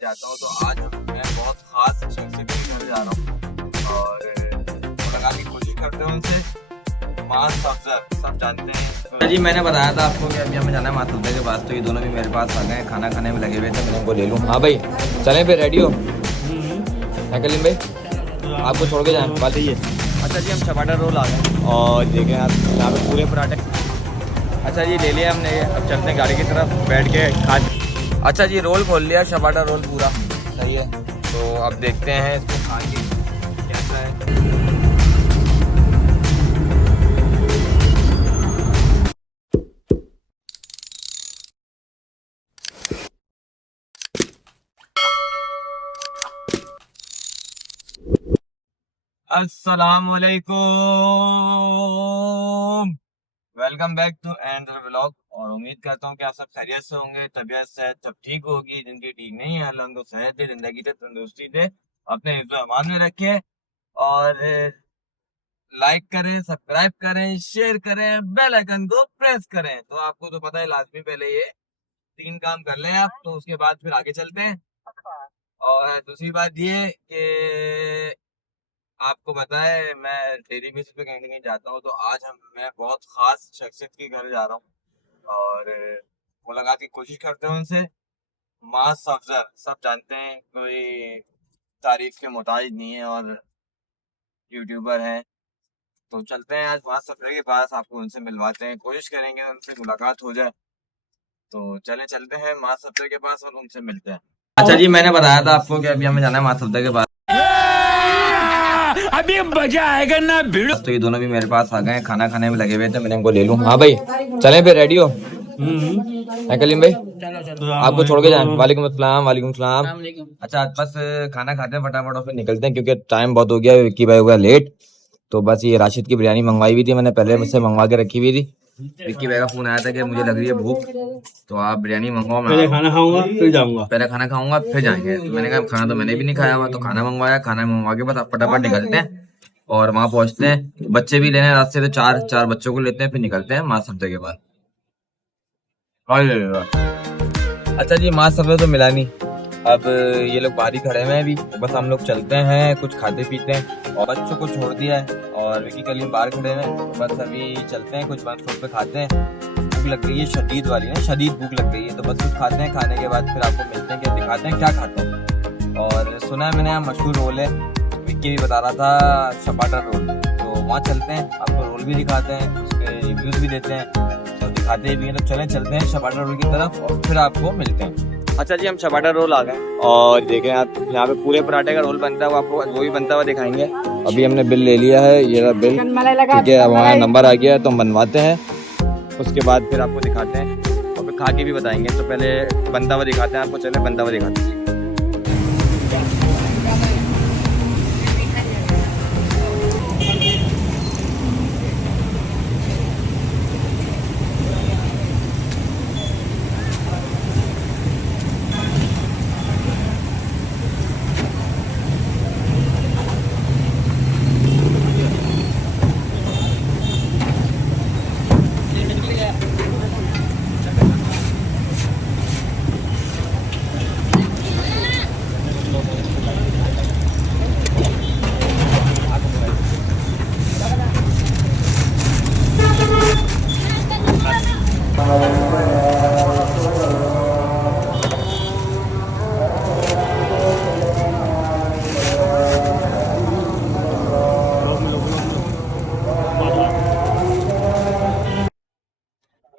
जाता हूँ। तो आज मैं बहुत खास शख्स के घर जा रहा हूँ और मुलाकात की कोशिश करते हैं उनसे। मास अफजल सब जानते हैं जी। मैंने बताया था आपको कि अभी हमें जाना है मास अफजल के पास, तो ये दोनों भी मेरे पास आ गए, खाना खाने में लगे हुए थे, मैंने उनको ले लूँ। हाँ भाई चलें फिर, रेडी हो? कलीम भाई आपको छोड़ के जाएँ बात ही है। अच्छा जी, हम चपाटा रोल आ गए और देखें आप यहाँ पे पूरे पराठे। अच्छा जी, ले लिया हमने, अब चलते हैं गाड़ी की तरफ, बैठ के खा। अच्छा जी, रोल खोल लिया, चपाटा रोल पूरा सही है। तो अब देखते हैं इसको खा के कैसा है। अस्सलामुअलैकुम, welcome back to Ender vlog. और उम्मीद करता हूँ कि आप सब खैरियत से होंगे, तबीयत सेहत सब ठीक होगी। जिनकी ठीक नहीं है अल्लाह उनको सेहत दे, जिंदगी दे, तंदुरुस्ती दे, अपने हिफ्ज़ व अमान में रखे। और लाइक करें, सब्सक्राइब करें, शेयर करें, बेल आइकन को प्रेस करें। तो आपको तो पता है, लाजमी पहले ये 3 काम कर लें आप, तो उसके बाद फिर आगे चलते हैं। और दूसरी बात ये कि आपको पता है मैं डेली बेसिस पे कहीं ना कहीं जाता हूँ। तो आज मैं बहुत खास शख्सियत के घर जा रहा हूँ और मुलाकात की कोशिश करते हैं उनसे। मास अफजल सब जानते हैं, कोई तारीफ के मोहताज नहीं है और यूट्यूबर हैं। तो चलते हैं आज मास अफजल के पास, आपको उनसे मिलवाते हैं, कोशिश करेंगे उनसे मुलाकात हो जाए। तो चलते हैं मास अफजल के पास और उनसे मिलते हैं। अच्छा जी, मैंने बताया था आपको कि अभी हमें जाना है मास अफजल के पास। अभी मजा आएगा ना भिड़ो। तो ये दोनों भी मेरे पास आ गए, खाना खाने में लगे हुए थे, मैंने इनको ले लूँ। हाँ भाई चलें फिर, रेडी हो? कलीम भाई आपको छोड़ के जाएं? वालेकुम अस्सलाम। वालेकुम सलाम। अच्छा बस खाना खाते हैं फटाफट और फिर निकलते हैं, क्योंकि टाइम बहुत हो गया, विक्की भाई हो गया लेट। तो बस ये राशिद की बिरयानी मंगवाई हुई थी, मैंने पहले मुझसे मंगवा के रखी हुई थी। विक्की भाई का फोन आया था कि मुझे लग रही है भूख, तो आप बिरयानी मंगवाओ। मैं पहले खाना खाऊंगा फिर जाऊंगा, पहले खाना खाऊंगा फिर जाएंगे। तो मैंने कहा खाना तो मैंने भी नहीं खाया हुआ, तो खाना मंगवाया, खाना मंगवा के बस आप फटाफट निकलते हैं और वहां पहुंचते हैं। बच्चे भी लेने रास्ते से, चार चार बच्चों को लेते हैं, फिर निकलते हैं माँ सब्जे के बाद। अच्छा जी, माँ सब्जे तो मिला नहीं। अब ये लोग बाहर ही खड़े हुए हैं, अभी बस हम लोग चलते हैं, कुछ खाते पीते हैं। और बच्चों को छोड़ दिया है और विकी कलीम बाहर खड़े हैं, तो बस अभी चलते हैं, कुछ बंद पे खाते हैं। भूख लग गई है शदीद वाली है, शदीद भूख लग गई है। तो बस कुछ खाते हैं, खाने के बाद फिर आपको मिलते हैं, क्या दिखाते हैं क्या खाते हैं। और सुना है मैंने यहाँ मशहूर रोल है, विक्की भी बता रहा था, चपाटा रोल। तो वहाँ चलते हैं, आपको रोल भी दिखाते हैं, उसके रिव्यूज भी देते हैं, तो दिखाते भी हैं। तो चलते हैं चपाटा रोल की तरफ और फिर आपको मिलते हैं। अच्छा जी, हम चपाटा रोल आ गए और देखें आप, यहाँ पे पूरे पराठे का रोल बनता है, वो आपको वो भी बनता हुआ दिखाएंगे। अभी हमने बिल ले लिया है, ये रहा बिल, ठीक है, अब हमारा नंबर आ गया है, तो हम बनवाते हैं, उसके बाद फिर आपको दिखाते हैं और फिर खा के भी बताएंगे। तो पहले बनता हुआ दिखाते हैं आपको, चले बनता हुआ दिखाते हैं।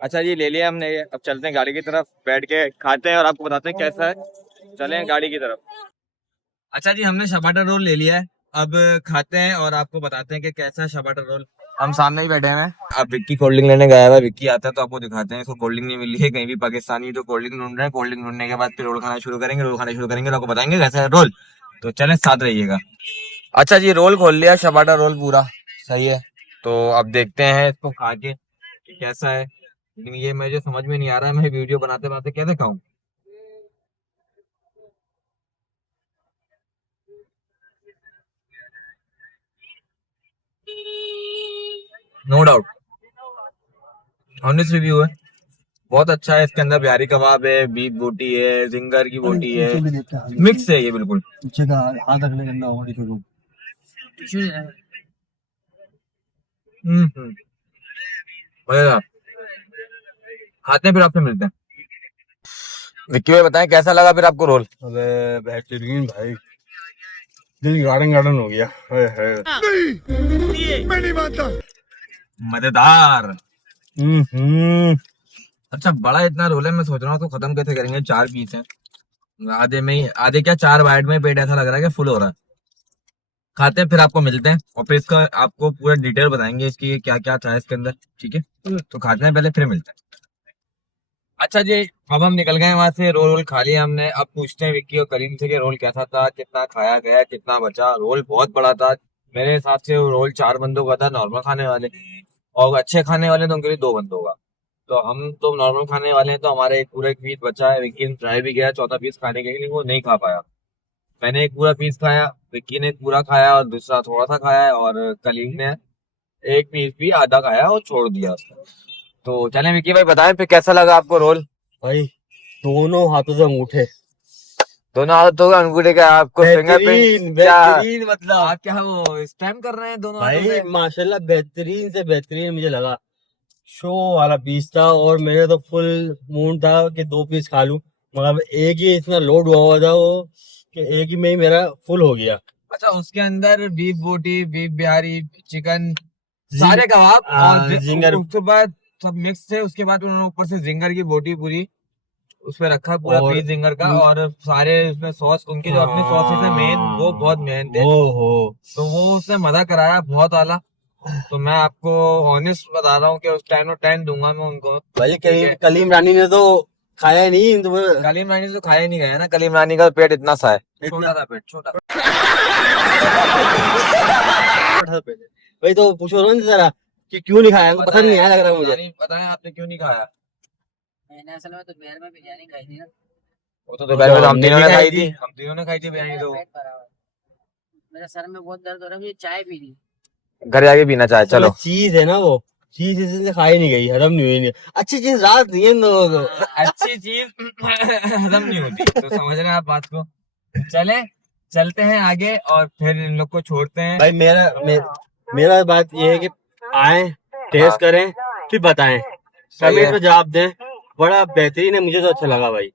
अच्छा जी, ले लिया हमने, अब चलते हैं गाड़ी की तरफ, बैठ के खाते हैं और आपको बताते हैं कैसा है। चलें गाड़ी की तरफ। अच्छा जी, हमने चपाटा रोल ले लिया है, अब खाते हैं और आपको बताते हैं कि कैसा है चपाटा रोल। हम सामने ही बैठे हैं। अब विक्की कोल्ड ड्रिंक लेने गया हुआ है, विक्की आता है तो आपको दिखाते हैं। इसको कोल्ड ड्रिंक नहीं मिली है कहीं भी, पाकिस्तानी तो कोल्ड ड्रिंक ढूंढ रहे हैं। कोल्ड ड्रिंक ढूंढने के बाद फिर रोल खाना शुरू करेंगे, रोल खाना शुरू करेंगे तो आपको बताएंगे कैसा है रोल। तो चलें साथ रहिएगा। अच्छा जी, रोल खोल लिया, चपाटा रोल पूरा सही है। तो अब देखते हैं इसको खा के कि कैसा है। लेकिन ये मुझे समझ में नहीं आ रहा है, मैं वीडियो बनाते बनाते क्या दिखाऊं। नो डाउट ऑनेस्ट रिव्यू है, बहुत अच्छा है। इसके अंदर बिहारी कबाब है, बीफ बोटी है, जिंगर की बोटी है, मिक्स है ये बिल्कुल। पीछे का हाथ रखने गंदा होगा मजेदार। खाते हैं फिर आपसे मिलते हैं। विक्की भाई बताएं कैसा लगा फिर आपको रोल? अबे बेहतरीन भाई, दिल गार्डन गार्डन हो गया। नहीं मानता। मजेदार। अच्छा बड़ा इतना रोल है, मैं सोच रहा हूँ तो खत्म कैसे करेंगे। 4 पीस हैं, आधे में ही, आधे क्या 4 बाइट में पेट ऐसा लग रहा है कि फुल हो रहा है। खाते हैं फिर आपको मिलते हैं और फिर इसका आपको पूरा डिटेल बताएंगे इसकी क्या क्या था इसके अंदर। ठीक है तो खाते हैं पहले फिर मिलते हैं। अच्छा जी, अब हम निकल गए वहां से, रोल वोल खा लिया हमने। अब पूछते हैं विक्की और करीम से कि रोल कैसा था, कितना खाया गया, कितना बचा। रोल बहुत बड़ा था मेरे हिसाब से। वो रोल 4 बंदों का था, नॉर्मल खाने वाले, और अच्छे खाने वाले तो उनके लिए 2 बंदों का। तो हम तो नॉर्मल खाने वाले हैं, तो हमारे एक पूरा एक पीस बचा है। विक्की ने ट्राई भी किया चौथा पीस खाने के लिए, लेकिन वो नहीं खा पाया। मैंने एक पूरा पीस खाया, विक्की ने एक पूरा खाया और दूसरा थोड़ा सा खाया है, और कलीम ने एक पीस भी आधा खाया और छोड़ दिया उसको। तो चलें विक्की भाई बताएं फिर कैसा लगा आपको रोल? भाई दोनों हाथों से अंगूठे, दोनों हाथों का अंगूठे का आपको बेहतरीन बेहतरीन, मतलब आप क्या वो स्टैम्प कर रहे हैं दोनों हाथों भाई से? माशाल्लाह बेहतरीन से बेहतरीन मुझे लगा। शो वाला पीस था और मेरे तो फुल मूड था कि 2 पीस खा लूं, मगर एक ही इतना लोड हुआ था वो कि एक ही में ही मेरा फुल हो गया। अच्छा उसके अंदर बीफ बोटी, बीफ बिहारी, चिकन, सारे कबाब और जिंगर, उसके बाद सब मिक्स थे। उसके बाद उन्होंने ऊपर से जिंगर की बोटी पूरी उस पे रखा, पूरा और पीस जिंगर का, और सारे उसमें सॉस, उनके जो अपने सॉसेस है मेन, वो बहुत मेन थे। हो तो वो उसने मजा कराया बहुत आला। तो मैं आपको ऑनेस्ट बता रहा हूँ कि उस टाइम 10 दूंगा मैं उनको। भाई कलीम रानी ने तो खाया ही नहीं तो कलीम रानी से तो खाया ही नहीं गया ना, कलीम रानी का पेट इतना सा है, छोटा था पेट, छोटा। भाई तो पूछो ना जरा कि क्यों नहीं खाया, पता नहीं आया लग रहा है मुझे। बताएं आपने क्यों नहीं खाया? मैंने असल में दोपहर में बिरयानी खाई थी ना। वो तो दोपहर में तो हम हमने तीनों भी ने खाई खाई थी। थी, हम तीनों ने खाई थी बिरयानी। मेरा तो पेट भरा हुआ है। मेरा सर में बहुत दर्द हो रहा है, मुझे चाय पी ली। घर जाके पीना चाहे चलो। चीज है ना वो, चीज इससे खाई नहीं गई, हजम नहीं हुई। नहीं अच्छी चीज रात दी है इन लोगों को। अच्छी चीज हजम नहीं होती, तो समझ रहे हैं आप बात को। चले चलते हैं आगे और फिर इन लोग को छोड़ते हैं। भाई मेरा बात ये है कि आए, टेस्ट करें, फिर बताएं, सही है। कमेंट में जवाब दें। बड़ा बेहतरीन है, मुझे तो अच्छा लगा भाई।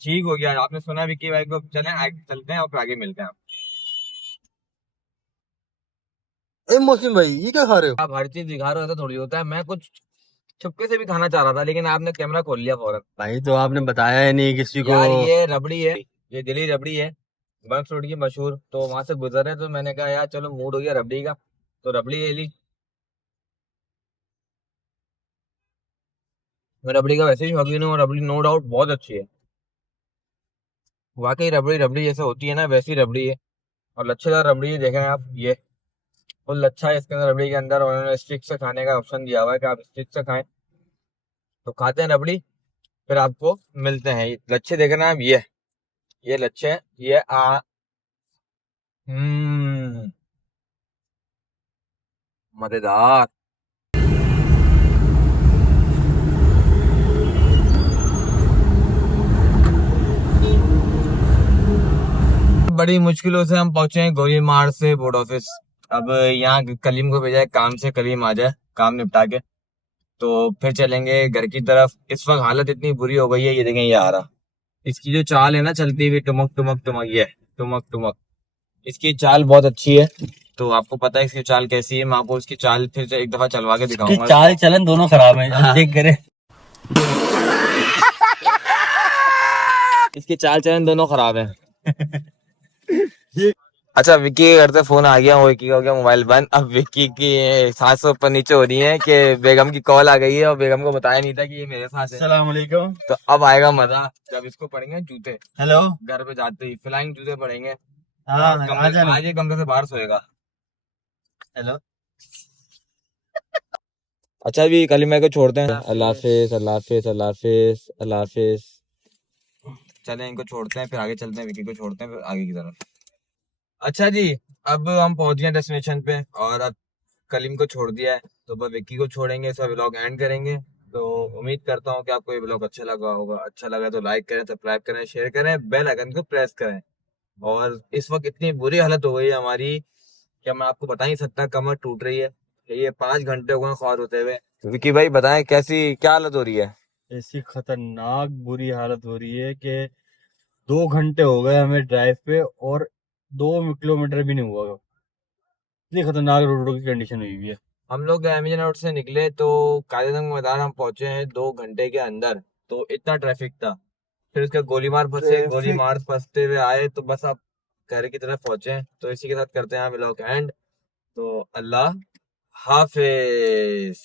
ठीक हो गया, आपने सुना विक्की भाई को। चलें आगे चलते हैं और फिर आगे मिलते हैं। ए मोहसिन भाई ये क्या खा रहे हो? आप हर चीज दिखा रहे हो तो थोड़ी होता है। मैं कुछ छुपके से भी खाना चाह रहा था, लेकिन आपने कैमरा खोल लिया फौरन। भाई तो आपने बताया ही नहीं किसी को। यार ये रबड़ी है, ये दिल्ली रबड़ी है, बर्फ रोड की मशहूर। तो वहां से गुजर रहे तो मैंने कहा यार चलो मूड हो गया रबड़ी का, तो रबड़ी ले ली। मैं रबड़ी का वैसे ही शौकीन हूँ, और रबड़ी नो डाउट बहुत अच्छी है। वाकई रबड़ी रबड़ी जैसे होती है ना, वैसी रबड़ी है, और लच्छेदार रबड़ी है। देखें आप, ये फुल लच्छा है इसके अंदर रबड़ी के अंदर, और उन्होंने स्टिक से खाने का ऑप्शन दिया हुआ है कि आप स्टिक से खाएं। तो खाते हैं रबड़ी, फिर आपको मिलते हैं। ये लच्छे देखना आप, ये लच्छे हैं, ये हम्म मजेदार। बड़ी मुश्किलों से हम पहुंचे हैं गोली मार से बोर्ड ऑफिस। अब यहाँ कलीम को भेजा है काम से, कलीम आ जाए काम निपटा के, तो फिर चलेंगे घर की तरफ। इस वक्त हालत इतनी बुरी हो गई है, ये देखें ये आ रहा। इसकी जो चाल है ना चलती हुई, टुमक टुमक टुमक, ये टुमक टुमक, इसकी चाल बहुत अच्छी है। तो आपको पता है इसकी चाल कैसी है, मैं आपको इसकी चाल फिर से एक दफा चलवा के दिखाऊंगा। चाल चलन दोनों खराब है, हाँ। चेक करें। इसके चाल चलन दोनों खराब है। अच्छा विक्की के घर से फोन आ गया, विक्की का हो गया मोबाइल बंद। अब विक्की की सांस ऊपर नीचे हो रही है कि बेगम की कॉल आ गई है, और बेगम को बताया नहीं था कि ये मेरे साथ है। अस्सलाम वालेकुम। तो अब आएगा मजा जब इसको पड़ेंगे जूते। हेलो। घर पे जाते ही फ्लाइंग जूते पड़ेंगे। हाँ आज ये कमरे से बाहर सोएगा। हेलो। अच्छा अभी कलीमा को छोड़ते हैं। अल्लाह हाफिज, अल्लाह हाफिज, अल्लाह हाफिज, अल्लाह हाफिज। चलें इनको छोड़ते हैं, फिर आगे चलते हैं। विक्की को छोड़ते हैं, फिर आगे की तरफ। अच्छा जी, अब हम पहुंच गए डेस्टिनेशन पे, और अब कलीम को छोड़ दिया है, तो अब विक्की को छोड़ेंगे, इसका व्लॉग एंड करेंगे। तो उम्मीद करता हूँ कि आपको ये ब्लॉग अच्छा लगा होगा। अच्छा लगा तो लाइक करें, सब्सक्राइब करें, शेयर करें, बेल आइकन को प्रेस करें। और इस वक्त इतनी बुरी हालत हो गई है हमारी, क्या मैं आपको बता नहीं सकता, कमर टूट रही है। ये 5 घंटे हो गए ख्वार होते हुए। विकी भाई बताएं कैसी क्या हालत हो रही है? ऐसी खतरनाक बुरी हालत हो रही है कि 2 घंटे हो गए हमें ड्राइव पे और 2 किलोमीटर भी नहीं हुआ। इतनी खतरनाक रोड की कंडीशन हुई हुई है। हम लोग एमिजन रोड से निकले तो कायदेजंग मैदान हम पहुंचे हैं 2 घंटे के अंदर। तो इतना ट्रैफिक था। फिर उसके गोलीमार फंसे, ट्रैफिक गोलीमार फंसते हुए आए तो बस अब घर की तरफ पहुंचे हैं। तो इसी के साथ करते हैं व्लॉग एंड। तो अल्लाह हाफिज।